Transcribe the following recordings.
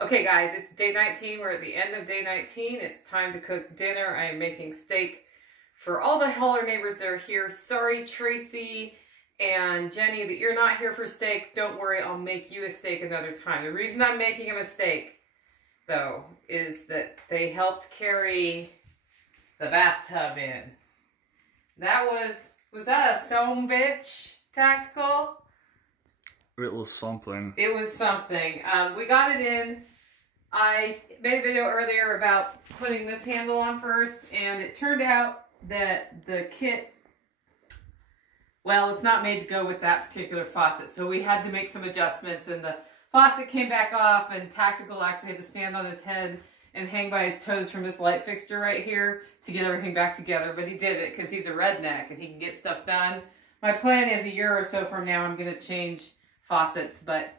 Okay guys, it's day 19. We're at the end of day 19. It's time to cook dinner. I am making steak for all the Holler neighbors that are here. Sorry, Tracy and Jenny, that you're not here for steak. Don't worry, I'll make you a steak another time. The reason I'm making them a steak, though, is that they helped carry the bathtub in. That was that a some bitch tactical? It was something. It was something. We got it in. I made a video earlier about putting this handle on first, and it turned out that the kit, well, it's not made to go with that particular faucet, so we had to make some adjustments, and the faucet came back off, and Tactical actually had to stand on his head and hang by his toes from this light fixture right here to get everything back together, but he did it because he's a redneck and he can get stuff done. My plan is a year or so from now I'm going to change faucets, but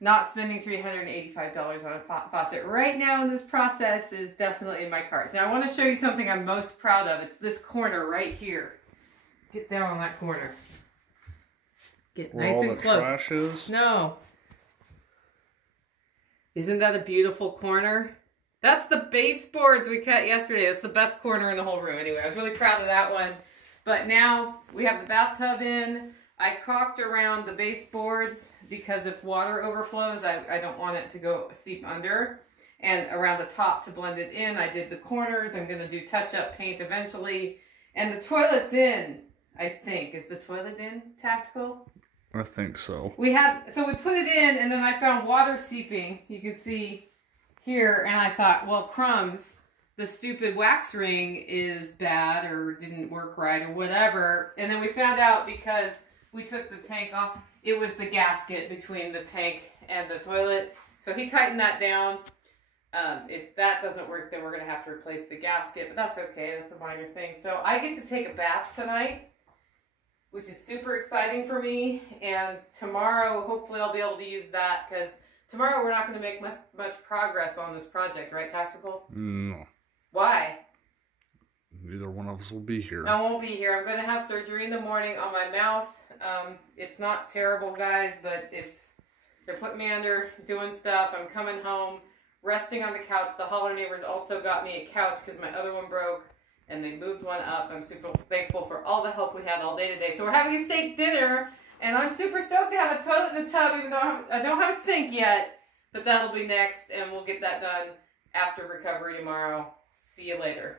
not spending $385 on a faucet right now in this process is definitely in my cards. Now I want to show you something I'm most proud of. It's this corner right here. Get down on that corner. Get Where nice all and the close. trash is? No. Isn't that a beautiful corner? That's the baseboards we cut yesterday. That's the best corner in the whole room. Anyway, I was really proud of that one. But now we have the bathtub in. I caulked around the baseboards because if water overflows, I don't want it to go seep under. And around the top to blend it in. I did the corners. I'm going to do touch-up paint eventually. And the toilet's in, I think. Is the toilet in, Tactical? I think so. We put it in, and then I found water seeping. You can see here, and I thought, well, crumbs, the stupid wax ring is bad or didn't work right or whatever. And then we found out because we took the tank off, it was the gasket between the tank and the toilet. So he tightened that down. If that doesn't work, then we're going to have to replace the gasket, but that's okay. That's a minor thing. So I get to take a bath tonight, which is super exciting for me. And tomorrow, hopefully I'll be able to use that because tomorrow we're not going to make much progress on this project, right, Tactical? No. Why? Neither one of us will be here. I won't be here. I'm going to have surgery in the morning on my mouth. It's not terrible, guys, but they're putting me under, doing stuff. I'm coming home, resting on the couch. The Holler neighbors also got me a couch because my other one broke, and they moved one up. I'm super thankful for all the help we had all day today. So we're having a steak dinner, and I'm super stoked to have a toilet and a tub, even though I don't have a sink yet. But that'll be next, and we'll get that done after recovery tomorrow. See you later.